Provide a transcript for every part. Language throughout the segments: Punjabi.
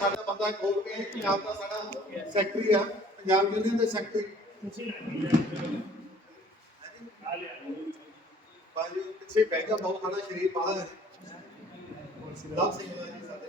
ਸਾਡਾ ਬੰਦਾ ਖੋਲ ਕੇ ਪੰਜਾਬ ਦਾ ਸਾਡਾ ਸੈਕਟਰੀ ਆ ਪੰਜਾਬ ਯੂਨੀਅਨ ਦੇ ਸੈਕਟਰੀ ਬਾਜੂ ਪਿੱਛੇ ਬਹਿ ਗਿਆ ਬਹੁਤ ਸਾਡਾ ਸ਼ਰੀਰ ਬਾਹਰ ਹੈ। ਲਾਭ ਸਿੰਘ ਜੀ ਸਾਡੇ।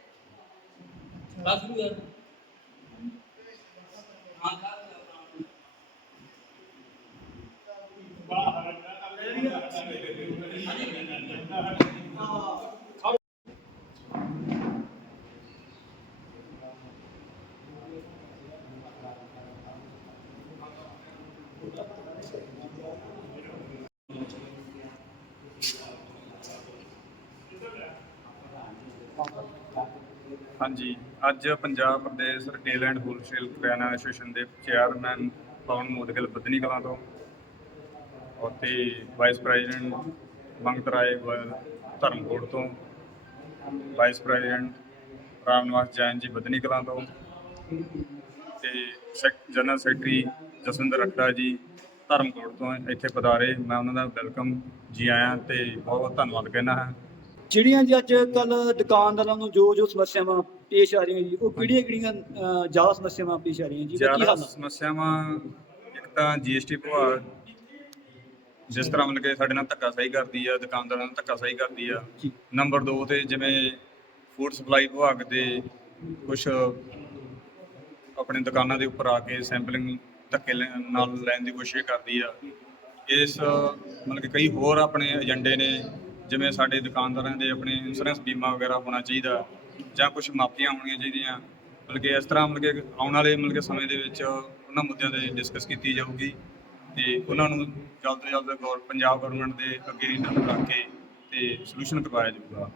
Bác xuống luôn. Thank you. ਹਾਂਜੀ, ਅੱਜ Punjab Pradesh retail and wholesale Kiryana association ਦੇ ਚੇਅਰਮੈਨ ਪਵਨ ਮੋਦਗਲ ਬਦਨੀ ਕਲਾਂ ਤੋਂ। ਅਤੇ ਵਾਈਸ ਪ੍ਰੈਜ਼ੀਡੈਂਟ ਮੰਗਤ ਰਾਏ ਧਰਮਕੋਟ ਤੋਂ। ਵਾਈਸ ਪ੍ਰੈਜ਼ੀਡੈਂਟ ਰਾਮ ਨਿਵਾਸ ਜੈਨ ਜੀ ਬਦਨੀ ਕਲਾਂ ਤੋਂ। ਤੇ ਜਨਰਲ ਸੈਕਟਰੀ ਜਸਵਿੰਦਰ ਰੱਖੜਾ ਜੀ ਧਰਮਕੋਟ ਤੋਂ ਇੱਥੇ ਪਧਾਰੇ। ਮੈਂ ਉਹਨਾਂ ਦਾ ਵੈਲਕਮ ਜੀ ਆਇਆਂ ਤੇ ਬਹੁਤ ਬਹੁਤ ਧੰਨਵਾਦ ਕਹਿਣਾ ਹਾਂ। ਜਿਹੜੀਆਂ ਜੀ ਅੱਜ ਕੱਲ ਦੁਕਾਨਦਾਰਾਂ ਨੂੰ ਜੋ ਜੋ ਸਮੱਸਿਆਵਾਂ ਪੇਸ਼ ਆ ਰਹੀਆਂ ਜੀ ਉਹ ਕਿਹੜੀਆਂ ਕਿਹੜੀਆਂ ਜ਼ਿਆਦਾ ਸਮੱਸਿਆਵਾਂ ਪੇਸ਼ ਆ ਰਹੀਆਂ ਜੀ ਕੀ ਜ਼ਿਆਦਾ ਹੱਲ ਆ? ਸਮੱਸਿਆਵਾਂ ਇੱਕ ਤਾਂ ਜੀਐਸਟੀ ਵਿਭਾਗ ਜਿਸ ਤਰ੍ਹਾਂ ਮਤਲਬ ਕਿ ਸਾਡੇ ਨਾਲ ਧੱਕਾ ਸਹੀ ਕਰਦੀ ਆ ਦੁਕਾਨਦਾਰਾਂ ਨਾਲ ਧੱਕਾ ਸਹੀ ਕਰਦੀ ਆ ਜੀ। ਨੰਬਰ 2 ਤੇ ਜਿਵੇਂ ਫੂਡ ਸਪਲਾਈ ਵਿਭਾਗ ਦੇ ਕੁਝ ਆਪਣੇ ਦੁਕਾਨਾਂ ਦੇ ਉੱਪਰ ਆ ਕੇ ਸੈਂਪਲਿੰਗ ਧੱਕੇ ਲੈ- ਨਾਲ ਲੈਣ ਦੀ ਕੋਸ਼ਿਸ਼ ਕਰਦੀ ਆ ਇਸ ਮਤਲਬ ਕਿ ਕਈ ਹੋਰ ਆਪਣੇ ਏਜੰਡੇ ਨੇ ਜਿਵੇਂ ਸਾਡੇ ਦੁਕਾਨਦਾਰਾਂ ਦੇ ਆਪਣੇ ਇੰਸ਼ੋਰੈਂਸ ਬੀਮਾ ਵਗੈਰਾ ਹੋਣਾ ਚਾਹੀਦਾ ਜਾਂ ਕੁਝ ਮਾਫੀਆਂ ਹੋਣੀਆਂ ਚਾਹੀਦੀਆਂ ਮਤਲਬ ਕਿ ਇਸ ਤਰ੍ਹਾਂ ਮਤਲਬ ਕਿ ਆਉਣ ਵਾਲੇ ਮਤਲਬ ਕਿ ਸਮੇਂ ਦੇ ਵਿੱਚ ਉਹਨਾਂ ਮੁੱਦਿਆਂ ਤੇ ਡਿਸਕਸ ਕੀਤੀ ਜਾਊਗੀ ਤੇ ਉਹਨਾਂ ਨੂੰ ਜਲਦ ਤੋਂ ਜਲਦ ਗੌਰ ਪੰਜਾਬ ਗਵਰਨਮੈਂਟ ਦੇ ਅੱਗੇ ਇਹਨਾਂ ਨੂੰ ਰੱਖ ਕੇ ਤੇ ਸੋਲੂਸ਼ਨ ਕਰਵਾਇਆ ਜਾਊਗਾ।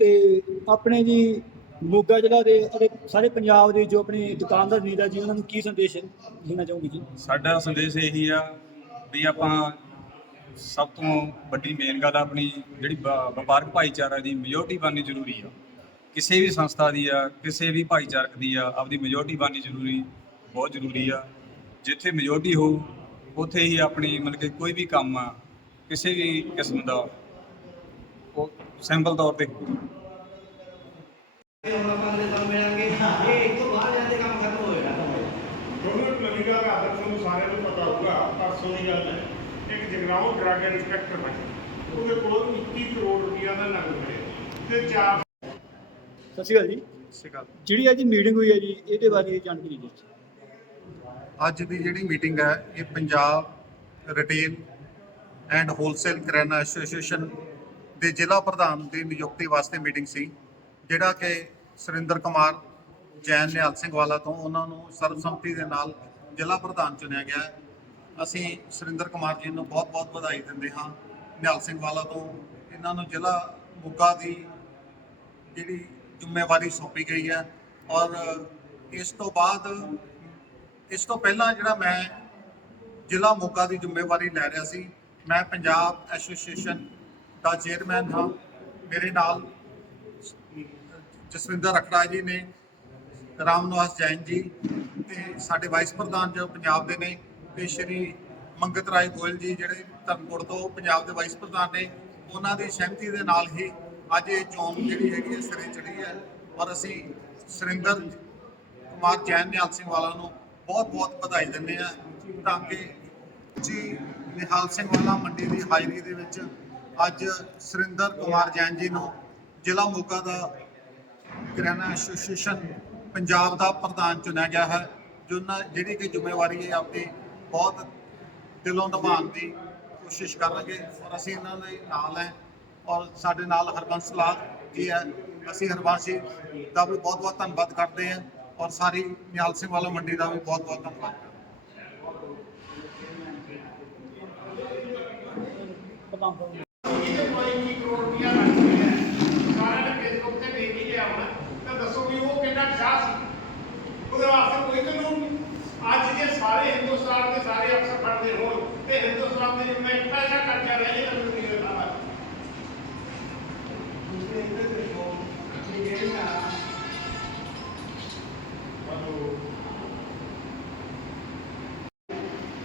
ਤੇ ਆਪਣੇ ਜੀ ਮੋਗਾ ਜ਼ਿਲ੍ਹਾ ਦੇ ਅਤੇ ਸਾਰੇ ਪੰਜਾਬ ਦੇ ਜੋ ਆਪਣੇ ਦੁਕਾਨਦਾਰ ਆ ਜੀ ਉਹਨਾਂ ਨੂੰ ਕੀ ਸੰਦੇਸ਼ ਦੇਣਾ ਚਾਹੋਗੇ ਜੀ? ਸਾਡਾ ਸੰਦੇਸ਼ ਇਹੀ ਆ ਵੀ ਆਪਾਂ ਸਭ ਤੋਂ ਵੱਡੀ ਮੇਨ ਗੱਲ ਆਪਣੀ ਜਿਹੜੀ ਵਪਾਰਕ ਭਾਈਚਾਰਾ ਦੀ ਮੇਜੋਰਟੀ ਬਣਨੀ ਜ਼ਰੂਰੀ ਆ। ਕਿਸੇ ਵੀ ਸੰਸਥਾ ਦੀ ਆ, ਕਿਸੇ ਵੀ ਭਾਈਚਾਰਕ ਦੀ ਆ, ਆਪਦੀ ਮੈਜੋਰਟੀ ਬਣਨੀ ਜ਼ਰੂਰੀ, ਬਹੁਤ ਜ਼ਰੂਰੀ ਆ। ਜਿੱਥੇ ਮੇਜੋਰਟੀ ਹੋਊ, ਉੱਥੇ ਹੀ ਆਪਣੀ ਮਤਲਬ ਕਿ ਕੋਈ ਵੀ ਕੰਮ ਆ, ਕਿਸੇ ਵੀ ਕਿਸਮ ਦਾ, ਉਹ ਸਿੰਪਲ ਤੌਰ ਤੇ ਗਵਰਨਮੈਂਟ ਨਵੀਂ ਗੱਲ ਆ ਤੁਹਾਨੂੰ ਸਾਰਿਆਂ ਨੂੰ ਪਤਾ ਹੋਊਗਾ, ਪਰਸੋਂ ਦੀ ਗੱਲ ਹੈ। ਇੱਕ ਜਗਰਾਉਂ ਡਰੱਗ ਇੰਸਪੈਕਟਰ ਹੈ ਉਹਦੇ ਕੋਲ 21 ਕਰੋੜ ਰੁਪਇਆ ਦਾ ਨਗਦ ਹੈ ਤੇ ਚਾਰ ਸਤਿ ਸ਼੍ਰੀ ਅਕਾਲ ਜੀ। ਸਿਕਾ ਜਿਹੜੀ ਅੱਜ ਮੀਟਿੰਗ ਹੋਈ ਹੈ ਜੀ ਇਹਦੇ ਬਾਰੇ ਜਾਣਕਾਰੀ ਦਿਓ। ਅੱਜ ਦੀ ਜਿਹੜੀ ਮੀਟਿੰਗ ਹੈ ਇਹ Punjab retail and wholesale Kiryana association ਦੇ ਜ਼ਿਲ੍ਹਾ ਪ੍ਰਧਾਨ ਦੀ ਨਿਯੁਕਤੀ ਵਾਸਤੇ ਮੀਟਿੰਗ ਸੀ ਜਿਹੜਾ ਕਿ ਸੁਰਿੰਦਰ ਕੁਮਾਰ ਜੈਨ ਨਿਹਾਲ ਸਿੰਘ ਵਾਲਾ ਤੋਂ ਉਹਨਾਂ ਨੂੰ ਸਰਬਸੰਮਤੀ ਦੇ ਨਾਲ ਜ਼ਿਲ੍ਹਾ ਪ੍ਰਧਾਨ ਚੁਣਿਆ ਗਿਆ ਹੈ। ਅਸੀਂ ਸੁਰਿੰਦਰ ਕੁਮਾਰ ਜੀ ਨੂੰ ਬਹੁਤ-ਬਹੁਤ ਵਧਾਈ ਦਿੰਦੇ ਹਾਂ। ਨਿਹਾਲ ਸਿੰਘ ਵਾਲਾ ਤੋਂ ਇਹਨਾਂ ਨੂੰ ਜ਼ਿਲ੍ਹਾ ਮੋਗਾ ਦੀ ਜਿਹੜੀ ਜ਼ਿੰਮੇਵਾਰੀ ਸੌਂਪੀ ਗਈ ਹੈ ਔਰ ਇਸ ਤੋਂ ਬਾਅਦ, ਇਸ ਤੋਂ ਪਹਿਲਾਂ ਜਿਹੜਾ ਮੈਂ ਜ਼ਿਲ੍ਹਾ ਮੋਗਾ ਦੀ ਜ਼ਿੰਮੇਵਾਰੀ ਲੈ ਰਿਹਾ ਸੀ, ਮੈਂ ਪੰਜਾਬ ਐਸੋਸੀਏਸ਼ਨ ਦਾ ਚੇਅਰਮੈਨ ਹਾਂ। ਮੇਰੇ ਨਾਲ ਜਸਵਿੰਦਰ ਰਖੜਾ ਜੀ ਨੇ ਰਾਮ ਨਿਵਾਸ ਜੈਨ ਜੀ ਤੇ ਸਾਡੇ ਵਾਈਸ ਪ੍ਰਧਾਨ ਜੋ ਪੰਜਾਬ ਦੇ ਨੇ ਤੇ ਸ਼੍ਰੀ ਮੰਗਤ ਰਾਏ ਗੋਇਲ ਜੀ ਜਿਹੜੇ ਧਰਮਪੁਰ ਤੋਂ ਪੰਜਾਬ ਦੇ ਵਾਈਸ ਪ੍ਰਧਾਨ ਨੇ, ਉਹਨਾਂ ਦੀ ਸਹਿਮਤੀ ਦੇ ਨਾਲ ਹੀ ਅੱਜ ਇਹ ਚੋਣ ਜਿਹੜੀ ਹੈਗੀ ਹੈ ਸਿਰੇ ਚੜੀ ਹੈ ਔਰ ਅਸੀਂ ਸੁਰਿੰਦਰ ਕੁਮਾਰ ਜੈਨ ਨਿਹਾਲ ਸਿੰਘ ਵਾਲਾ ਨੂੰ ਬਹੁਤ-ਬਹੁਤ ਵਧਾਈ ਦਿੰਦੇ ਆ ਤਾਂ ਕਿ ਜੀ ਨਿਹਾਲ ਸਿੰਘ ਵਾਲਾ ਮੰਡੀ ਦੀ ਹਾਜ਼ਰੀ ਦੇ ਵਿੱਚ ਅੱਜ ਸੁਰਿੰਦਰ ਕੁਮਾਰ ਜੈਨ ਜੀ ਨੂੰ ਜ਼ਿਲ੍ਹਾ ਮੋਗਾ ਦਾ ਕਰਿਆਨਾ ਐਸੋਸੀਏਸ਼ਨ ਪੰਜਾਬ ਦਾ ਪ੍ਰਧਾਨ ਚੁਣਿਆ ਗਿਆ ਹੈ ਜਿਹਨਾਂ ਜਿਹੜੀ ਕਿ ਜ਼ਿੰਮੇਵਾਰੀ ਹੈ ਆਪਣੀ ਬਹੁਤ ਦਿਲੋਂ ਨਿਭਾਉਣ ਦੀ ਕੋਸ਼ਿਸ਼ ਕਰਨਗੇ ਔਰ ਅਸੀਂ ਇਹਨਾਂ ਦੇ ਨਾਲ ਹੈ ਔਰ ਸਾਡੇ ਨਾਲ ਹਰਬੰਸ ਲਾਲ ਜੀ ਹੈ। ਅਸੀਂ ਹਰਬੰਸ ਜੀ ਦਾ ਵੀ ਬਹੁਤ ਬਹੁਤ ਧੰਨਵਾਦ ਕਰਦੇ ਹਾਂ ਔਰ ਸਾਰੀ ਨਿਹਾਲ ਸਿੰਘ ਵਾਲਾ ਮੰਡੀ ਦਾ ਵੀ ਬਹੁਤ ਬਹੁਤ ਧੰਨਵਾਦ ਇਹਦੇ ਕੋਈ 21 ਕਰੋੜ ਰੁਪਇਆ ਲੱਗ ਗਿਆ ਸਾਰਿਆਂ ਨੇ ਫੇਸਬੁੱਕ ਤੇ ਵੇਖ ਹੀ ਲਿਆ ਹੋਣਾ ਤਾਂ ਦੱਸੋ ਵੀ ਉਹ ਕਿੰਨਾ ਚਾਹ ਸੀ ਉਹਦੇ ਵਾਸਤੇ ਕੋਈ ਕਾਨੂੰਨ ਨਹੀਂ ਅੱਜ ਜੇ ਸਾਰੇ ਹਿੰਦੁਸਤਾਨ ਦੇ ਸਾਰੇ ਅਫਸਰ ਫੜਦੇ ਹੋਣ ਤੇ ਹਿੰਦੁਸਤਾਨ ਦੇ ਜਿੰਨੇ ਇੱਕ ਪੈਸਾ ਖਰਚਾ ਰਹਿ ਜੇ ਤਾਂ ਮੈਨੂੰ ਨਹੀਂ ਪਤਾ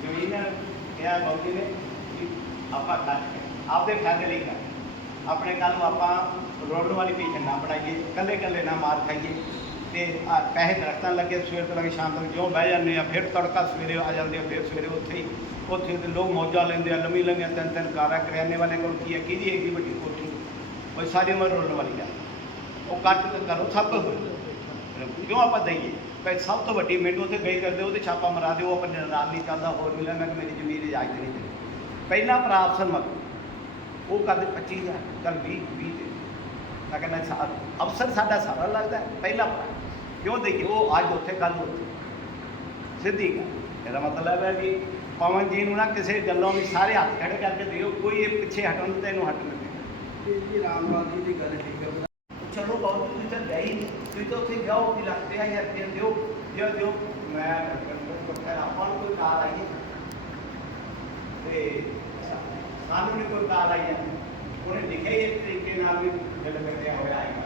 ਜ਼ਮੀਨ ਇਹ ਨੇ ਕਿ ਆਪਾਂ ਖਰਚ ਆਪਦੇ ਫਾਇਦੇ ਲਈ ਕਰ ਆਪਣੇ ਕੱਲ ਨੂੰ ਆਪਾਂ ਰੋਡ ਵਾਲੀ ਪੀਛੇ ਨਾ ਬਣਾਈਏ ਕੱਲੇ ਕੱਲੇ ਨਾ ਮਾਰ ਖਾਈਏ ਤੇ ਆਹ ਪੈਸੇ ਦਰਖਤਾਂ ਲੱਗੇ, ਸਵੇਰ ਤੋਂ ਲੈ ਸ਼ਾਮ ਤੱਕ ਜਿਉਂ ਬਹਿ ਜਾਂਦੇ ਆ, ਫਿਰ ਤੜਕਾ ਸਵੇਰੇ ਆ ਜਾਂਦੇ ਆ, ਫਿਰ ਸਵੇਰੇ ਉੱਥੇ ਹੀ, ਉੱਥੇ ਤੇ ਲੋਕ ਮੌਜਾ ਲੈਂਦੇ ਆ, ਲੰਮੀ ਲੰਮੀਆਂ ਤਿੰਨ ਤਿੰਨ ਕਾਰਾਂ, ਕਰਿਆਨੇ ਵਾਲੇ ਕੋਲ ਕੀ ਹੈ, ਕਿਹਦੀ ਹੈਗੀ ਵੱਡੀ ਕੋਠੀ? ਉਹ ਸਾਰੀ ਉਮਰ ਰੋਲਣ ਵਾਲੀ ਆ। ਉਹ ਕੱਟ ਕੇ ਕਰੋ ਸਭ ਕੁਝ ਹੋਏ। ਕਿਉਂ ਆਪਾਂ ਦਈਏ? ਭਾਈ ਸਭ ਤੋਂ ਵੱਡੀ ਮੈਨੂੰ ਉੱਥੇ ਗਈ ਕਰਦੇ, ਉਹਦੇ ਛਾਪਾ ਮਰਾ ਦਿਓ, ਉਹ ਆਪਣੇ ਨਾਲ ਨਹੀਂ ਚੱਲਦਾ ਹੋਰ ਮਿਲਿਆ ਮੈਂ ਕਿ ਮੇਰੀ ਜ਼ਮੀਨ ਇਜਾਜ਼ਤ ਨਹੀਂ ਦਿੰਦੀ। ਪਹਿਲਾ ਭਰਾ ਅਫਸਰ ਮਤ ਉਹ ਕਰਦੇ 25000 ਚੱਲ 20 20 ਦੇ। ਮੈਂ ਕਹਿੰਦਾ ਅਫਸਰ ਸਾਡਾ ਸਾਰਾ ਲੱਗਦਾ ਪਹਿਲਾ ਭਰਾ। ਕਿਉਂ ਦਈਏ ਉਹ ਅੱਜ ਉੱਥੇ ਕੱਲ ਉੱਥੇ। ਸਿੱਧੀ ਗੱਲ। ਇਹਦਾ ਮਤਲਬ ਹੈ ਕਿ ਪਵਨ ਜੀ ਨੂੰ ਨਾ ਕਿਸੇ ਗੱਲੋਂ ਵੀ ਸਾਰੇ ਹੱਥ ਖੜੇ ਕਰਕੇ ਦਿਓ, ਕੋਈ ਇਹ ਪਿੱਛੇ ਹਟਣ ਤੇ ਇਹਨੂੰ ਹਟ ਨਹੀਂ ਦੇਣਾ ਜੀ ਰਾਮਵਾਲ ਜੀ ਦੀ ਗੱਲ ਠੀਕ ਹੈ ਚਲੋ ਬਹੁਤ ਤੁਸੀਂ ਤਾਂ ਗਏ ਹੀ ਨਹੀਂ ਤੁਸੀਂ ਤਾਂ ਉੱਥੇ ਜਾਓ ਕਿ ਲੱਗਦੇ ਆ ਯਾਰ ਫਿਰ ਦਿਓ ਦਿਓ ਦਿਓ ਮੈਂ ਫਿਰ ਆਪਾਂ ਨੂੰ ਕੋਈ ਕਾਰ ਆਈ ਹੈ। ਤੇ ਸਾਨੂੰ ਨਹੀਂ ਕੋਈ ਕਾਰ ਆਈ ਹੈ ਉਹਨੇ ਲਿਖਿਆ ਹੀ ਇਸ ਤਰੀਕੇ ਨਾਲ ਵੀ ਦਿਲ ਕਰਿਆ ਹੋਇਆ ਹੈ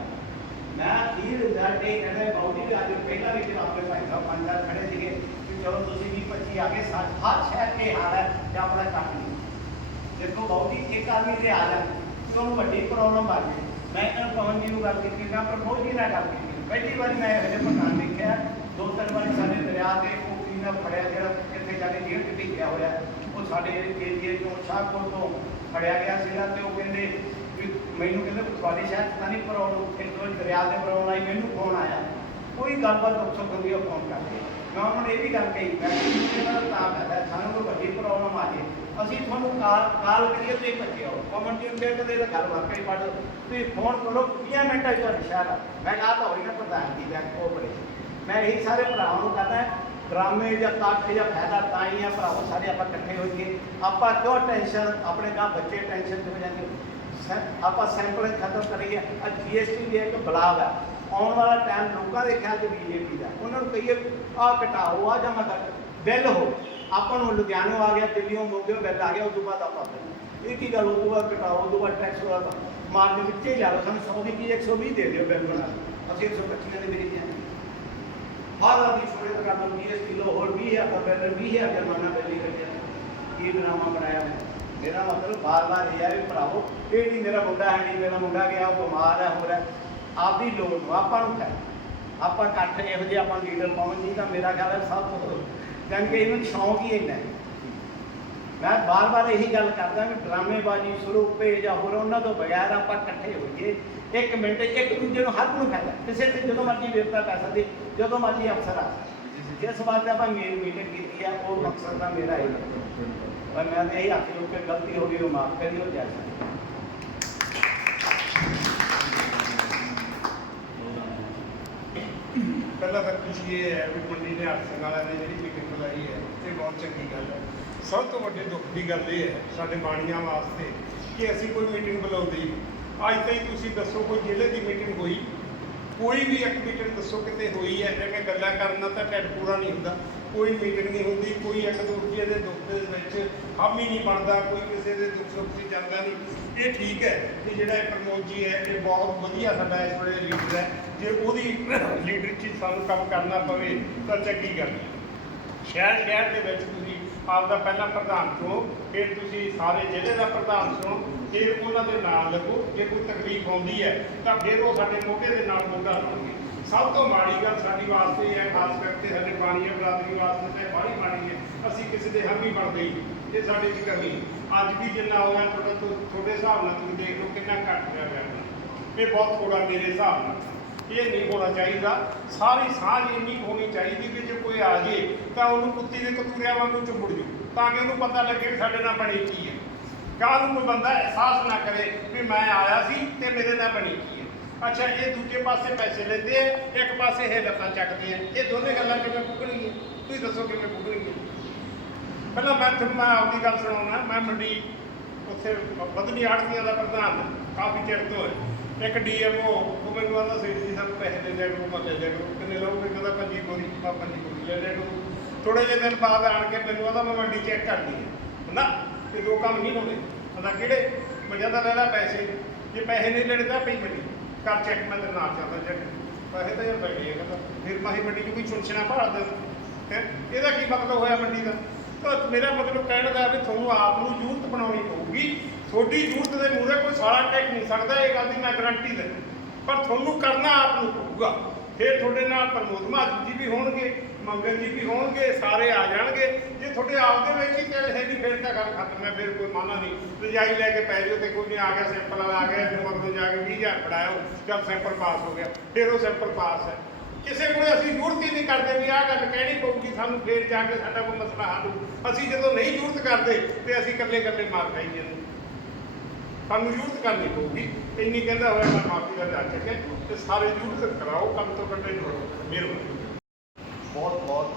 ਮੈਂ ਕੀ ਰਿਜ਼ਲਟ ਇਹ ਕਹਿੰਦਾ ਬਹੁਤ ਹੀ ਅੱਜ ਪਹਿਲਾਂ ਵੀ ਜਦੋਂ ਆਪਣੇ ਭਾਈ ਸਾਹਿਬ ਪੰਜ ਹਜ਼ਾਰ ਖੜੇ ਸੀਗੇ ਕਿ ਚਲੋ ਤੁਸੀਂ ਵੀ 25 ਆ ਕੇ ਸਾ- ਹਰ ਸ਼ਹਿਰ ਕੇ ਹਾਲ ਹੈ ਕਿ ਆਪਣਾ ਕੱਟ ਨਹੀਂ ਮੈਂ ਇਹਨਾਂ ਪਵਨ ਜੀ ਨੂੰ ਗੱਲ ਕੀਤੀ ਮੈਂ ਪ੍ਰਮੋਦ ਜੀ ਨਾਲ ਗੱਲ ਕੀਤੀ। ਪਹਿਲੀ ਵਾਰੀ ਮੈਂ ਇਹੋ ਜਿਹਾ ਪ੍ਰਧਾਨ ਦੇਖਿਆ। ਦੋ ਤਿੰਨ ਵਾਰੀ ਸਾਡੇ ਦਰਿਆ ਤੇ ਉਹ ਨਾਲ ਫੜਿਆ ਜਿਹੜਾ ਕਿੱਥੇ ਜਾ ਕੇ ਜੇਲ੍ਹ 'ਚ ਭੇਜਿਆ ਹੋਇਆ। ਉਹ ਸਾਡੇ ਏਰੀਏ ਤੋਂ ਸ਼ਾਹਪੁਰ ਤੋਂ ਫੜਿਆ ਗਿਆ ਸੀਗਾ ਤੇ ਉਹ ਕਹਿੰਦੇ ਵੀ ਮੈਨੂੰ ਕਹਿੰਦੇ ਵੀ ਤੁਹਾਡੇ ਸ਼ਹਿਰ ਤਾਂ ਨਹੀਂ ਪ੍ਰੋਬਲਮ ਇੱਕ ਦਰਿਆ ਦੇ ਪ੍ਰੋਬਲਮ ਆਈ ਮੈਨੂੰ ਫੋਨ ਆਇਆ। ਕੋਈ ਗੱਲਬਾਤ ਦੁੱਖ ਸੁੱਖ ਹੁੰਦੀ ਉਹ ਫੋਨ ਕਰਦੇ ਮੈਂ ਉਹਨਾਂ ਨੂੰ ਇਹ ਵੀ ਗੱਲ ਕਹੀ, ਮੈਂ ਕਿ ਇਹਨਾਂ ਦਾ ਤਾਂ ਫਾਇਦਾ ਸਾਨੂੰ ਕੋਈ ਵੱਡੀ ਪ੍ਰੋਬਲਮ ਆ ਜੇ। ਅਸੀਂ ਤੁਹਾਨੂੰ ਕਾਲ ਕਾਲ ਕਰੀਏ ਤੇ ਬੱਚੇ ਆਓ। ਕਮਨ ਟੀਮ ਦੇ ਕਦੇ ਤਾਂ ਗੱਲ ਵਾਕਈ ਪੜ ਤੁਸੀਂ ਫੋਨ ਕਰੋ 20 ਮਿੰਟਾਂ 'ਚ ਤੁਹਾਡੇ ਮੈਂ ਕਹਾ ਤਾਂ ਹੋਈ ਨਾ ਪ੍ਰਧਾਨ ਜੀ ਦਾ ਕੋਆਪਰੇਸ਼ਨ ਮੈਂ ਇਹੀ ਸਾਰੇ ਭਰਾਵਾਂ ਨੂੰ ਕਹਦਾ ਡਰਾਮੇ ਜਾਂ ਤੱਕ ਜਾਂ ਫਾਇਦਾ ਤਾਂ ਹੀ ਆ, ਭਰਾਵੋ, ਸਾਰੇ ਆਪਾਂ ਇਕੱਠੇ ਹੋਈਏ ਆਪਾਂ ਕਿਉਂ ਟੈਨਸ਼ਨ ਆਪਣੇ ਗਾਂ ਬੱਚੇ ਟੈਨਸ਼ਨ 'ਚ ਹੋ ਜਾਂਦੇ ਆਪਾਂ ਸੈਂਪਲ ਖਤਮ ਕਰੀਏ। ਆ ਜੀਐਸਟੀ ਵੀ ਇੱਕ ਬਲਾਵ ਹੈ ਆਉਣ ਵਾਲਾ ਟਾਈਮ ਲੋਕਾਂ ਦੇ ਖਿਆਲ 'ਚ ਬੀਜੇਪੀ ਦਾ ਉਹਨਾਂ ਨੂੰ ਕਹੀਏ, ਆ ਘਟਾਓ, ਆ ਜਮਾ ਕਰ। ਬਿੱਲ ਹੋ। ਆਪਾਂ ਨੂੰ ਲੁਧਿਆਣੋਂ ਆ ਗਿਆ, ਦਿੱਲੀੋਂ ਮੋਗੇ ਬਿੱਲ ਆ ਗਿਆ ਉਸ ਤੋਂ ਬਾਅਦ ਆਪਾਂ ਇਹ ਕੀ ਗੱਲ ਉਸ ਤੋਂ ਬਾਅਦ ਘਟਾਓ ਉਸ ਤੋਂ ਬਾਅਦ ਟੈਕਸ ਵਾਲਾ ਮਾਰ ਵਿੱਚ ਹੀ ਲਾ ਲਓ, ਸਾਨੂੰ 100 ਦੀ ਚੀਜ਼ 120 ਦੇ ਦਿਓ ਬਿੱਲ ਬਣਾ ਅਸੀਂ 125 ਦੇ ਮੇਰੀ ਜਾਂਦੇ ਹਰ ਆਦਮੀ ਛੋੜੇ ਤੱਕ ਆਪਾਂ 20 ਕਿਲੋ ਹੋਰ 20 ਹੈ ਤਾਂ ਬਿੱਲ 20 ਹੈ, ਜੁਰਮਾਨਾ ਬਿੱਲ ਹੀ ਕੱਟਿਆ ਕੀ ਡਰਾਮਾ ਬਣਾਇਆ ਮੇਰਾ ਮਤਲਬ ਬਾਰ-ਬਾਰ ਇਹ ਹੈ ਵੀ ਭਰਾਵੋ, ਇਹ ਨਹੀਂ ਮੇਰਾ ਮੁੰਡਾ ਹੈ, ਨਹੀਂ ਮੇਰਾ ਮੁੰਡਾ ਗਿਆ, ਉਹ ਬਿਮਾਰ ਹੈ ਹੋ। ਰਿਹਾ ਆਪਦੀ ਲੋੜ ਨੂੰ ਆਪਾਂ ਨੂੰ ਹੈ ਆਪਾਂ ਇਕੱਠ ਇਹੋ ਜਿਹੇ ਆਪਾਂ ਲੀਡਰ ਪਾਉਣ ਨਹੀਂ ਤਾਂ ਮੇਰਾ ਖਿਆਲ ਹੈ ਸਭ ਤੋਂ ਕਿਉਂਕਿ ਇਹਨੂੰ ਸ਼ੌਂਕ ਹੀ ਇੰਨਾ ਮੈਂ ਬਾਰ-ਬਾਰ ਇਹੀ ਗੱਲ ਕਰਦਾ ਕਿ ਡਰਾਮੇਬਾਜ਼ੀ ਸਰੂਪੇ ਜਾਂ ਹੋਰ ਉਹਨਾਂ ਤੋਂ ਬਗੈਰ ਆਪਾਂ ਇਕੱਠੇ ਹੋਈਏ, ਇੱਕ ਮਿੰਟ ਇੱਕ ਦੂਜੇ ਨੂੰ ਹਰ ਨੂੰ ਫਾਇਦਾ ਕਿਸੇ ਤੇ ਜਦੋਂ ਮਰਜ਼ੀ ਵੇਰਤਾ ਕਰ ਸਕਦੇ, ਜਦੋਂ ਮਰਜ਼ੀ ਅਫਸਰ ਆ ਸਕਦੇ। ਜਿਸ ਵਾਸਤੇ ਆਪਾਂ ਮੇਰੀ ਮੀਟਿੰਗ ਕੀਤੀ ਆ, ਉਹ ਮਕਸਦ ਤਾਂ ਮੇਰਾ ਹੀ ਪਰ ਮੈਂ ਤਾਂ ਇਹੀ ਆਖੀ ਕਿ ਗਲਤੀ ਹੋ ਗਈ, ਉਹ ਮਾਫ ਕਰਿਓ, ਜੈ ਪਹਿਲਾਂ ਤਾਂ ਖੁਸ਼ੀ ਇਹ ਹੈ ਵੀ ਮੰਡੀ ਦੇ ਹੱਥ ਵਾਲਿਆਂ ਨੇ ਜਿਹੜੀ ਮੀਟਿੰਗ ਬੁਲਾਈ ਹੈ ਇਹ ਬਹੁਤ ਚੰਗੀ ਗੱਲ ਹੈ। ਸਭ ਤੋਂ ਵੱਡੇ ਦੁੱਖ ਦੀ ਗੱਲ ਇਹ ਹੈ ਸਾਡੇ ਬਾਣੀਆਂ ਵਾਸਤੇ ਕਿ ਅਸੀਂ ਕੋਈ ਮੀਟਿੰਗ ਬੁਲਾਉਂਦੇ ਹੀ ਨਹੀਂ। ਅੱਜ ਤਾਈਂ ਤੁਸੀਂ ਦੱਸੋ ਕੋਈ ਜ਼ਿਲ੍ਹੇ ਦੀ ਮੀਟਿੰਗ ਹੋਈ? ਕੋਈ ਵੀ ਇੱਕ ਮੀਟਿੰਗ ਦੱਸੋ ਕਿਤੇ ਹੋਈ ਹੈ ਜਿਵੇਂ ਗੱਲਾਂ ਕਰਨਾ ਤਾਂ ਢਿੱਡ ਪੂਰਾ ਨਹੀਂ ਹੁੰਦਾ। ਕੋਈ ਮੀਟਿੰਗ ਨਹੀਂ ਹੁੰਦੀ, ਕੋਈ ਇੱਕ ਦੂਜੇ ਦੇ ਦੁੱਖ ਦੇ ਵਿੱਚ ਹਾਮੀ ਨਹੀਂ ਬਣਦਾ, ਕੋਈ ਕਿਸੇ ਦੇ ਦੁੱਖ ਸੁੱਖ 'ਚ ਜਾਂਦਾ ਨਹੀਂ। ਇਹ ਠੀਕ ਹੈ ਕਿ ਜਿਹੜਾ ਇਹ ਪ੍ਰਮੋਦ ਜੀ ਹੈ, ਇਹ ਬਹੁਤ ਵਧੀਆ ਸਾਡਾ ਇਸ ਵੇਲੇ ਲੀਡਰ ਹੈ। ਜੇ ਉਹਦੀ ਲੀਡਰਸ਼ਿਪ ਸਾਨੂੰ ਕੰਮ ਕਰਨਾ ਪਵੇ, ਤਾਂ ਚੰਗੀ ਗੱਲ ਹੈ। ਸ਼ਹਿਰ ਸ਼ਹਿਰ ਦੇ ਵਿੱਚ ਤੁਸੀਂ ਆਪਦਾ ਪਹਿਲਾਂ ਪ੍ਰਧਾਨ ਚੁਣੋ, ਫਿਰ ਤੁਸੀਂ ਸਾਰੇ ਜ਼ਿਲ੍ਹੇ ਦਾ ਪ੍ਰਧਾਨ ਚੁਣੋ, ਫਿਰ ਉਹਨਾਂ ਦੇ ਨਾਲ ਲੱਗੋ। ਜੇ ਕੋਈ ਤਕਲੀਫ ਆਉਂਦੀ ਹੈ, ਤਾਂ ਫਿਰ ਉਹ ਸਾਡੇ ਮੋਢੇ ਦੇ ਨਾਲ ਮੋਢਾ ਲਾਉਣਗੇ। ਸਭ ਤੋਂ ਮਾੜੀ ਗੱਲ ਸਾਡੀ ਵਾਸਤੇ ਹੈ, ਖਾਸ ਕਰਕੇ ਸਾਡੇ ਹੈ, ਬਰਾਦਰੀ ਵਾਸਤੇ ਤਾਂ ਇਹ ਬਾਹਲੀ ਮਾੜੀ ਹੈ। ਅਸੀਂ ਕਿਸੇ ਦੇ ਹਮੀ ਬਣਦੇ। ਹੀ ਇਹ ਸਾਡੇ 'ਚ ਕਮੀ। ਅੱਜ ਵੀ ਜਿੰਨਾ ਹੋਇਆ, ਤੁਹਾਡਾ ਤੋਂ ਤੁਹਾਡੇ ਹਿਸਾਬ ਨਾਲ ਤੁਸੀਂ ਦੇਖ ਲਓ ਕਿੰਨਾ ਘੱਟ ਹੋਇਆ ਵੈਸੇ ਇਹ ਬਹੁਤ ਥੋੜਾ ਮੇਰੇ ਹਿਸਾਬ ਨਾਲ। ਇਹ ਨਹੀਂ ਹੋਣਾ ਚਾਹੀਦਾ। ਸਾਰੀ ਸਾਂਝ ਇੰਨੀ ਹੋਣੀ ਚਾਹੀਦੀ ਕਿ ਜੇ ਕੋਈ ਆ ਜੇ, ਤਾਂ ਉਹਨੂੰ ਕੁੱਤੀ ਦੇ ਕਤੂਰਿਆਂ ਵਾਂਗੂ ਚੁੰਬੜ ਜੂ, ਤਾਂ ਕਿ ਉਹਨੂੰ ਪਤਾ ਲੱਗੇ ਵੀ ਸਾਡੇ ਨਾਲ ਬਣੀ ਕੀ ਹੈ। ਕੱਲ੍ਹ ਨੂੰ ਕੋਈ ਬੰਦਾ ਅਹਿਸਾਸ ਨਾ ਕਰੇ ਵੀ ਮੈਂ ਆਇਆ ਸੀ ਤੇ ਮੇਰੇ ਨਾਲ ਬਣੀ ਕੀ ਹੈ। ਅੱਛਾ, ਇਹ ਦੂਜੇ ਪਾਸੇ ਪੈਸੇ ਲੈਂਦੇ ਆ, ਇੱਕ ਪਾਸੇ ਇਹ ਲੱਤਾਂ ਚੱਕਦੇ ਆ। ਇਹ ਦੋਨੇ ਗੱਲਾਂ ਕਿਵੇਂ ਪੁੱਗਣਗੀਆਂ ਤੁਸੀਂ ਦੱਸੋ ਕਿਵੇਂ ਪੁੱਗਣਗੀਆਂ ਪਹਿਲਾਂ ਮੈਂ ਤੁਹਾਨੂੰ, ਮੈਂ ਆਪਦੀ ਗੱਲ ਸੁਣਾਉਣਾ, ਮੈਂ ਮੰਡੀ ਉੱਥੇ ਬਦਨੀ ਆੜਤੀਆਂ ਦਾ ਪ੍ਰਧਾਨ, ਕਾਫੀ ਚਿਰ ਤੋਂ ਹੈ। ਇੱਕ ਡੀਐਮਓ ਉਹ ਮੈਨੂੰ ਕਹਿੰਦਾ ਸੀ ਜੀ ਸਾਨੂੰ ਪੈਸੇ ਦੇ ਦਿਆ ਕਰੋ ਮੈਂ ਦੇ ਦਿਆ ਕਰੋ। ਕਿੰਨੇ ਲੋਕ ਕਹਿੰਦਾ, ਪੰਜੀ ਗੋਰੀ ਮੈਂ ਪੰਜੀ ਗੋਰੀ ਲੈ ਲਿਆ ਕਰੋ। ਥੋੜੇ ਜਿਹੇ ਦਿਨ ਬਾਅਦ ਆਣ ਕੇ ਮੈਨੂੰ ਕਹਿੰਦਾ ਮੈਂ ਮੰਡੀ ਚੈੱਕ ਕਰਦੀ ਹੈ। ਨਾ ਇਹ ਦੋ ਕੰਮ ਨਹੀਂ ਹੋਣੇ ਕਹਿੰਦਾ, ਕਿਹੜੇ? ਮੈਂ ਕਹਿੰਦਾ, ਲੈ ਲੈ ਪੈਸੇ। ਜੇ ਪੈਸੇ ਨਹੀਂ ਲੈਣੇ ਤਾਂ ਪਈ ਮੰਡੀ। ਕਰ ਚੈੱਕ ਮੈਂ ਤੇ ਨਾਲ ਚੱਲਦਾ ਚੈੱਕ ਪੈਸੇ ਤਾਂ ਯਾਰ ਬੈਠੇ ਆ ਕਹਿੰਦਾ। ਫਿਰ ਮਾਹੀ ਮੰਡੀ 'ਚ ਕੋਈ ਚੁਣਛਣਾ ਭਾਲ ਦੇ ਹੈ? ਇਹਦਾ ਕੀ ਮਤਲਬ ਹੋਇਆ ਮੰਡੀ ਦਾ? ਤਾਂ ਮੇਰਾ ਮਤਲਬ ਕਹਿਣ ਦਾ ਵੀ ਤੁਹਾਨੂੰ ਆਪ ਨੂੰ ਜ਼ਰੂਰਤ ਬਣਾਉਣੀ ਪਊਗੀ। ਤੁਹਾਡੀ ਜ਼ਰੂਰਤ ਦੇ ਮੂਹਰੇ ਕੋਈ ਸਾਲਾ ਟੈਕ ਨਹੀਂ ਸਕਦਾ, ਇਹ ਗੱਲ ਦੀ ਮੈਂ ਗਾਰੰਟੀ ਦਿੰਦਾ। ਪਰ ਤੁਹਾਨੂੰ ਕਰਨਾ ਆਪ ਨੂੰ ਪਊਗਾ। ਫਿਰ ਤੁਹਾਡੇ ਨਾਲ ਪ੍ਰਮੋਦ ਮਹਾਜਨ ਜੀ ਵੀ ਹੋਣਗੇ। ਮੰਗਲ ਜੀ ਵੀ ਹੋਣਗੇ, ਸਾਰੇ ਆ ਜਾਣਗੇ। ਜੇ ਤੁਹਾਡੇ ਆਪ ਦੇ ਵਿੱਚ ਹੀ ਦਿਲ ਹੈ ਨਹੀਂ ਫਿਰ ਤਾਂ ਗੱਲ ਖਤਮ ਹੈ, ਫਿਰ ਕੋਈ ਮਾਨਾ ਨਹੀਂ। ਰਜਾਈ ਲੈ ਕੇ ਪੈ ਜਾਓ ਤੇ ਕੋਈ ਨਹੀਂ ਆ ਗਿਆ ਸੈਂਪਲ ਵਾਲਾ, ਆ ਗਿਆ ਜਮਰ ਤੋਂ ਜਾ ਕੇ 20000 ਫੜਾਇਓ ਜਦ ਸੈਂਪਲ ਪਾਸ ਹੋ ਗਿਆ। ਫਿਰ ਉਹ ਸੈਂਪਲ ਪਾਸ ਹੈ। ਕਿਸੇ ਕੋਲੇ ਅਸੀਂ ਜ਼ਰੂਰਤ ਹੀ ਨਹੀਂ ਕਰਦੇ ਵੀ ਆਹ ਗੱਲ ਕਹਿਣੀ ਪਊਗੀ, ਸਾਨੂੰ ਫੇਰ ਜਾ ਕੇ ਸਾਡਾ ਕੋਈ ਮਸਲਾ ਹੱਲ ਅਸੀਂ ਜਦੋਂ ਨਹੀਂ ਜ਼ਰੂਰਤ ਕਰਦੇ ਤੇ ਅਸੀਂ ਇਕੱਲੇ ਇਕੱਲੇ ਮਾਰ ਖਾਈ ਜਾਂਦੇ ਸਾਨੂੰ ਜ਼ਰੂਰਤ ਕਰਨੀ ਪਊਗੀ। ਇੰਨੀ ਕਹਿੰਦਾ ਹੋਇਆ ਮੈਂ ਮਾਫੀ ਦਾ ਜਾ ਚੱਕਿਆ ਤੇ ਸਾਰੇ ਜ਼ਰੂਰਤ ਕਰਾਓ, ਕੰਮ ਤੋਂ ਕੱਢੇ ਨੂੰ ਮਿਹਰਬਾਨੀ। ਬਹੁਤ ਬਹੁਤ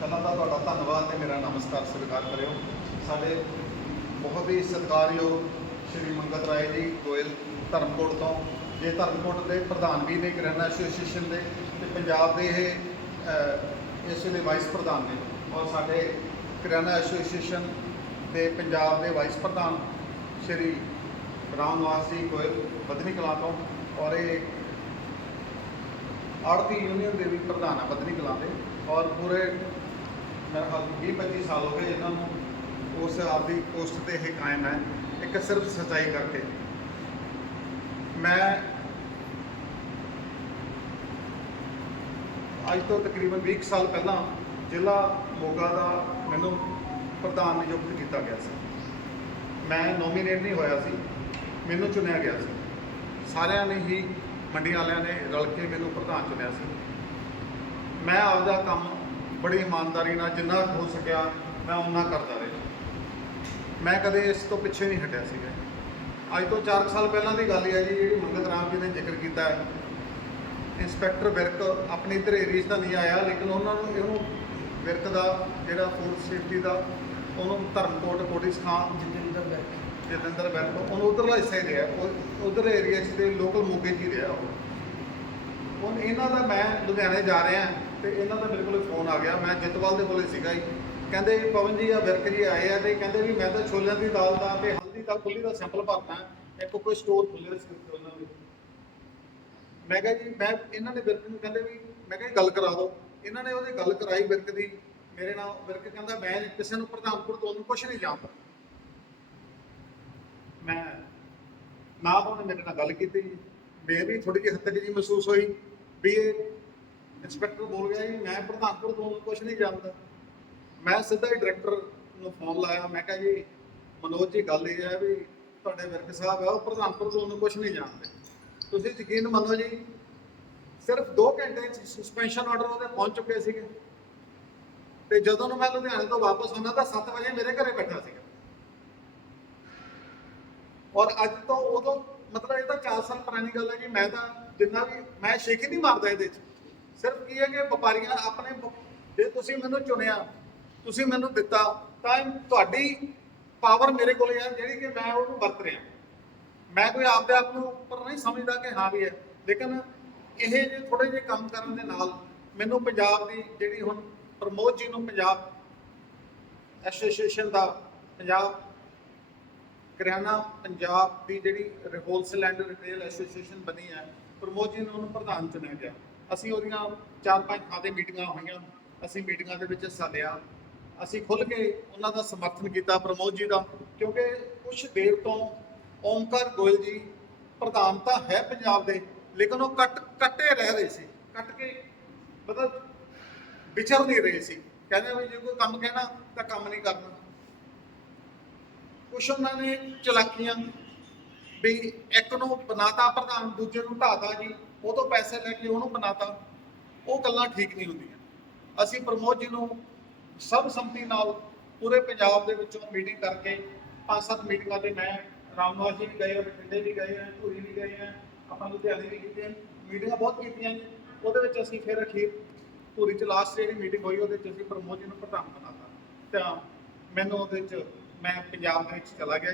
ਪਹਿਲਾਂ ਤਾਂ ਤੁਹਾਡਾ ਧੰਨਵਾਦ ਤੇ ਮੇਰਾ ਨਮਸਕਾਰ ਸਵੀਕਾਰ ਕਰਿਓ। ਸਾਡੇ ਬਹੁਤ ਹੀ ਸਤਿਕਾਰਯੋਗ ਸ਼੍ਰੀ ਮੰਗਤ ਰਾਏ ਜੀ ਗੋਇਲ ਧਰਮਕੋਟ ਤੋਂ। ਜੇ ਧਰਮਕੋਟ ਦੇ ਪ੍ਰਧਾਨ ਵੀ ਨੇ ਕਰਿਆਨਾ ਐਸੋਸੀਏਸ਼ਨ ਦੇ, ਤੇ ਪੰਜਾਬ ਦੇ ਇਹ ਇਸ ਦੇ ਵਾਈਸ ਪ੍ਰਧਾਨ ਨੇ। ਔਰ ਸਾਡੇ ਕਰਿਆਨਾ ਐਸੋਸੀਏਸ਼ਨ ਦੇ ਪੰਜਾਬ ਦੇ ਵਾਈਸ ਪ੍ਰਧਾਨ ਸ਼੍ਰੀ ਰਾਮ ਜੀ ਗੋਇਲ ਬਦਨੀ ਕਲਾਂ ਤੋਂ। ਔਰ ਇਹ ਆੜਤੀ ਯੂਨੀਅਨ ਦੇ ਵੀ ਪ੍ਰਧਾਨ ਆ ਬਦਨੀ ਕਲਾਂ ਦੇ। ਔਰ ਪੂਰੇ ਮੇਰੇ ਖਿਆਲ 20 25 ਸਾਲ ਹੋ ਗਏ ਇਹਨਾਂ ਨੂੰ ਉਸ ਆਪਦੀ ਪੋਸਟ ਤੇ ਇਹ ਕਾਇਮ ਹੈ। ਇੱਕ ਸਿਰਫ ਸਚਾਈ ਕਰਕੇ। ਮੈਂ ਅੱਜ ਤੋਂ ਤਕਰੀਬਨ 20 ਕੁ ਸਾਲ ਪਹਿਲਾਂ ਜ਼ਿਲ੍ਹਾ ਮੋਗਾ ਦਾ ਮੈਨੂੰ ਪ੍ਰਧਾਨ ਨਿਯੁਕਤ ਕੀਤਾ ਗਿਆ ਸੀ। ਮੈਂ ਨੋਮੀਨੇਟ ਨਹੀਂ ਹੋਇਆ ਸੀ। ਮੈਨੂੰ ਚੁਣਿਆ ਗਿਆ ਸੀ। ਸਾਰਿਆਂ ਨੇ ਹੀ ਮੰਡੀ ਵਾਲਿਆਂ ਨੇ ਰਲ ਕੇ ਮੈਨੂੰ ਪ੍ਰਧਾਨ ਚੁਣਿਆ ਸੀ। ਮੈਂ ਆਪਦਾ ਕੰਮ ਬੜੀ ਇਮਾਨਦਾਰੀ ਨਾਲ ਜਿੰਨਾ ਹੋ ਸਕਿਆ ਮੈਂ ਉਹਨਾਂ ਕਰਦਾ ਰਿਹਾ। ਮੈਂ ਕਦੇ ਇਸ ਤੋਂ ਪਿੱਛੇ ਨਹੀਂ ਹਟਿਆ ਸੀਗਾ। ਅੱਜ ਤੋਂ 4 ਸਾਲ ਪਹਿਲਾਂ ਦੀ ਗੱਲ ਹੈ ਜੀ, ਜਿਹੜੀ ਮੰਗਤ ਰਾਮ ਜੀ ਨੇ ਜ਼ਿਕਰ ਕੀਤਾ ਹੈ। ਇੰਸਪੈਕਟਰ ਵਿਰਕ ਆਪਣੇ ਇੱਧਰ ਏਰੀਆ 'ਚ ਤਾਂ ਨਹੀਂ ਆਇਆ, ਲੇਕਿਨ ਉਹਨਾਂ ਨੂੰ ਇਹਨੂੰ ਵਿਰਕ ਦਾ ਜਿਹੜਾ ਫੂਡ ਸੇਫਟੀ ਦਾ, ਉਹਨੂੰ ਧਰਮਕੋਟ ਕੋਟਿਸ ਖਾਨ ਜਤਿੰਦਰ ਬੈਠ ਜਤਿੰਦਰ ਵਿਰਕ ਉਹਨੂੰ ਉਧਰਲਾ ਹਿੱਸਾ ਹੀ ਰਿਹਾ। ਉਹ ਉਧਰ ਏਰੀਆ 'ਚ ਤੇ ਲੋਕਲ ਮੋਗੇ 'ਚ ਹੀ ਰਿਹਾ ਉਹ। ਹੁਣ ਇਹਨਾਂ ਦਾ ਮੈਂ ਲੁਧਿਆਣੇ ਜਾ ਰਿਹਾ ਤੇ ਇਹਨਾਂ ਦਾ ਮੇਰੇ ਕੋਲ ਫੋਨ ਆ ਗਿਆ। ਮੈਂ ਜਿੱਤਵਾਲ ਦੇ ਕੋਲੇ ਸੀਗਾ ਜੀ। ਕਹਿੰਦੇ ਪਵਨ ਜੀ ਆ ਵਿਰਕ ਜੀ ਆਏ ਆ ਤੇ ਕਹਿੰਦੇ ਵੀ ਮੈਂ ਤਾਂ ਛੋਲਿਆਂ ਦੀ ਦਾਲ ਦਾ ਤੇ ਹਲਦੀ ਦਾ ਖੁੱਲੀ ਦਾ ਸੈਂਪਲ ਭਰਨਾ ਇੱਕ ਕੋਈ ਸਟੋਰ ਖੁੱਲਿਆ ਸੀ ਉਹਨਾਂ ਦੇ। ਮੈਂ ਕਿਹਾ ਜੀ, ਮੈਂ ਇਹਨਾਂ ਨੇ ਵਿਰਕ ਨੂੰ ਕਹਿੰਦੇ ਵੀ, ਮੈਂ ਕਿਹਾ ਜੀ ਗੱਲ ਕਰਾ ਦਿਓ। ਇਹਨਾਂ ਨੇ ਉਹਦੀ ਗੱਲ ਕਰਾਈ ਵਿਰਕ ਦੀ। ਮੇਰੇ ਨਾਲ ਵਿਰਕ ਕਹਿੰਦਾ, ਮੈਂ ਕਿਸੇ ਨੂੰ ਪ੍ਰਧਾਨਪੁਰ ਤੋਂ ਉਹਨੂੰ ਕੁਝ ਨਹੀਂ ਜਾਣਦਾ। ਮੈਂ ਨਾ ਤਾਂ ਉਹਨੇ ਮੇਰੇ ਨਾਲ ਗੱਲ ਕੀਤੀ, ਮੈਂ ਵੀ ਥੋੜੀ ਜਿਹੀ ਹੱਦ ਤੱਕ ਜੀ ਮਹਿਸੂਸ ਹੋਈ ਵੀ ਇਹ ਇੰਸਪੈਕਟਰ ਬੋਲ ਗਿਆ ਜੀ, ਮੈਂ ਪ੍ਰਧਾਨਪੁਰ ਤੋਂ ਕੁਝ ਨਹੀਂ ਜਾਣਦਾ। ਮੈਂ ਸਿੱਧਾ ਹੀ ਡਾਇਰੈਕਟਰ ਨੂੰ ਫੋਨ ਲਾਇਆ, ਮੈਂ ਕਿਹਾ ਜੀ, ਮਨੋਜ ਜੀ, ਗੱਲ ਇਹ ਹੈ ਵੀ ਤੁਹਾਡੇ ਵਿਰਕ ਸਾਹਿਬ ਆ, ਉਹ ਪ੍ਰਧਾਨਪੁਰ ਤੋਂ ਉਹਨੂੰ ਕੁਝ ਨਹੀਂ ਜਾਣਦੇ। ਤੁਸੀਂ ਯਕੀਨ ਮੰਨੋ ਜੀ, ਸਿਰਫ 2 ਘੰਟੇ ਚ ਸਸਪੈਂਸ਼ਨ ਆਰਡਰ ਉਹਦੇ ਪਹੁੰਚ ਚੁੱਕੇ ਸੀਗੇ। ਤੇ ਜਦੋਂ ਨੂੰ ਮੈਂ ਲੁਧਿਆਣੇ ਤੋਂ ਵਾਪਸ ਆਉਣਾ ਤਾਂ 7 ਵਜੇ ਮੇਰੇ ਘਰੇ ਬੈਠਾ ਸੀਗਾ। ਔਰ ਅੱਜ ਤੋਂ ਉਦੋਂ ਮਤਲਬ ਇਹ ਤਾਂ 4 ਸਾਲ ਪੁਰਾਣੀ ਗੱਲ ਹੈ ਜੀ ਮੈਂ ਤਾਂ ਜਿੰਨਾ ਵੀ ਮੈਂ ਸ਼ੇਖ ਨਹੀਂ ਮਾਰਦਾ ਇਹਦੇ ਚ। ਸਿਰਫ ਕੀ ਹੈ ਕਿ ਵਪਾਰੀਆਂ ਆਪਣੇ ਜੇ ਤੁਸੀਂ ਮੈਨੂੰ ਚੁਣਿਆ, ਤੁਸੀਂ ਮੈਨੂੰ ਦਿੱਤਾ, ਤਾਂ ਤੁਹਾਡੀ ਪਾਵਰ ਮੇਰੇ ਕੋਲ ਹੈ ਜਿਹੜੀ ਕਿ ਮੈਂ ਉਹਨੂੰ ਵਰਤ ਰਿਹਾ। ਮੈਂ ਕੋਈ ਆਪਦੇ ਆਪ ਨੂੰ ਉੱਪਰ ਨਹੀਂ ਸਮਝਦਾ ਕਿ ਹਾਂ ਵੀ ਹੈ। ਲੇਕਿਨ ਇਹ ਜੇ ਥੋੜੇ ਜਿਹੇ ਕੰਮ ਕਰਨ ਦੇ ਨਾਲ ਮੈਨੂੰ ਪੰਜਾਬ ਦੀ ਜਿਹੜੀ ਹੁਣ ਪ੍ਰਮੋਦ ਜੀ ਨੂੰ ਪੰਜਾਬ ਐਸੋਸੀਏਸ਼ਨ ਦਾ, ਪੰਜਾਬ ਕਰਿਆਨਾ ਪੰਜਾਬ ਦੀ ਜਿਹੜੀ ਹੋਲਸੇਲ ਐਂਡ ਰਿਟੇਲ ਐਸੋਸੀਏਸ਼ਨ ਬਣੀ ਹੈ, ਪ੍ਰਮੋਦ ਜੀ ਨੂੰ ਉਹਨੂੰ ਪ੍ਰਧਾਨ ਚੁਣਿਆ ਗਿਆ। ਅਸੀਂ ਉਹਦੀਆਂ ਚਾਰ ਪੰਜ ਥਾਂ ਤੇ ਮੀਟਿੰਗਾਂ ਹੋਈਆਂ, ਅਸੀਂ ਮੀਟਿੰਗਾਂ ਦੇ ਵਿੱਚ ਹਿੱਸਾ ਲਿਆ। ਅਸੀਂ ਖੁੱਲ ਕੇ ਉਹਨਾਂ ਦਾ ਸਮਰਥਨ ਕੀਤਾ ਪ੍ਰਮੋਦ ਜੀ ਦਾ, ਕਿਉਂਕਿ ਕੁਝ ਦੇਰ ਤੋਂ ਓਮਕਾਰ ਗੋਇਲ ਜੀ ਪ੍ਰਧਾਨ ਤਾਂ ਹੈ ਪੰਜਾਬ ਦੇ, ਲੇਕਿਨ ਉਹ ਕੱਟ, ਕੱਟੇ ਰਹਿ ਰਹੇ ਸੀ। ਕੱਟ ਕੇ ਮਤਲਬ ਵਿਚਰ ਨਹੀਂ ਰਹੇ ਸੀ। ਕਹਿੰਦੇ ਵੀ ਜੇ ਕੋਈ ਕੰਮ ਕਹਿਣਾ ਤਾਂ ਕੰਮ ਨਹੀਂ ਕਰਨਾ। ਕੁਛ ਉਹਨਾਂ ਨੇ ਚਲਾਕੀਆਂ ਵੀ ਇੱਕ ਨੂੰ ਬਣਾਤਾ ਪ੍ਰਧਾਨ, ਦੂਜੇ ਨੂੰ ਢਾਤਾ ਜੀ, ਉਹ ਤੋਂ ਪੈਸੇ ਲੈ ਕੇ ਉਹਨੂੰ ਬਣਾਤਾ। ਉਹ ਗੱਲਾਂ ਠੀਕ ਨਹੀਂ ਹੁੰਦੀਆਂ। ਅਸੀਂ ਪ੍ਰਮੋਦ ਜੀ ਨੂੰ ਸਭ ਸੰਮਤੀ ਨਾਲ ਪੂਰੇ ਪੰਜਾਬ ਦੇ ਵਿੱਚੋਂ ਮੀਟਿੰਗ ਕਰਕੇ ਪੰਜ ਸੱਤ ਮੀਟਿੰਗਾਂ ਤੇ ਮੈਂ ਰਾਮਨਵਾਸ ਜੀ ਵੀ ਗਏ, ਬਠਿੰਡੇ ਵੀ ਗਏ ਆ, ਧੂਰੀ ਵੀ ਗਏ ਆ, ਆਪਾਂ ਲੁਧਿਆਣੇ ਵੀ ਕੀਤੀਆਂ। ਮੀਟਿੰਗਾਂ ਬਹੁਤ ਕੀਤੀਆਂ ਜੀ। ਉਹਦੇ ਵਿੱਚ ਅਸੀਂ ਫਿਰ ਅਖੀਰ ਧੂਰੀ ਚ ਲਾਸਟ ਜਿਹੜੀ ਮੀਟਿੰਗ ਹੋਈ, ਉਹਦੇ ਚ ਅਸੀਂ ਪ੍ਰਮੋਦ ਜੀ ਨੂੰ ਪ੍ਰਧਾਨ ਬਣਾਤਾ। ਤਾਂ ਮੈਨੂੰ ਉਹਦੇ ਚ ਮੈਂ ਪੰਜਾਬ ਦੇ ਵਿੱਚ ਚਲਾ ਗਿਆ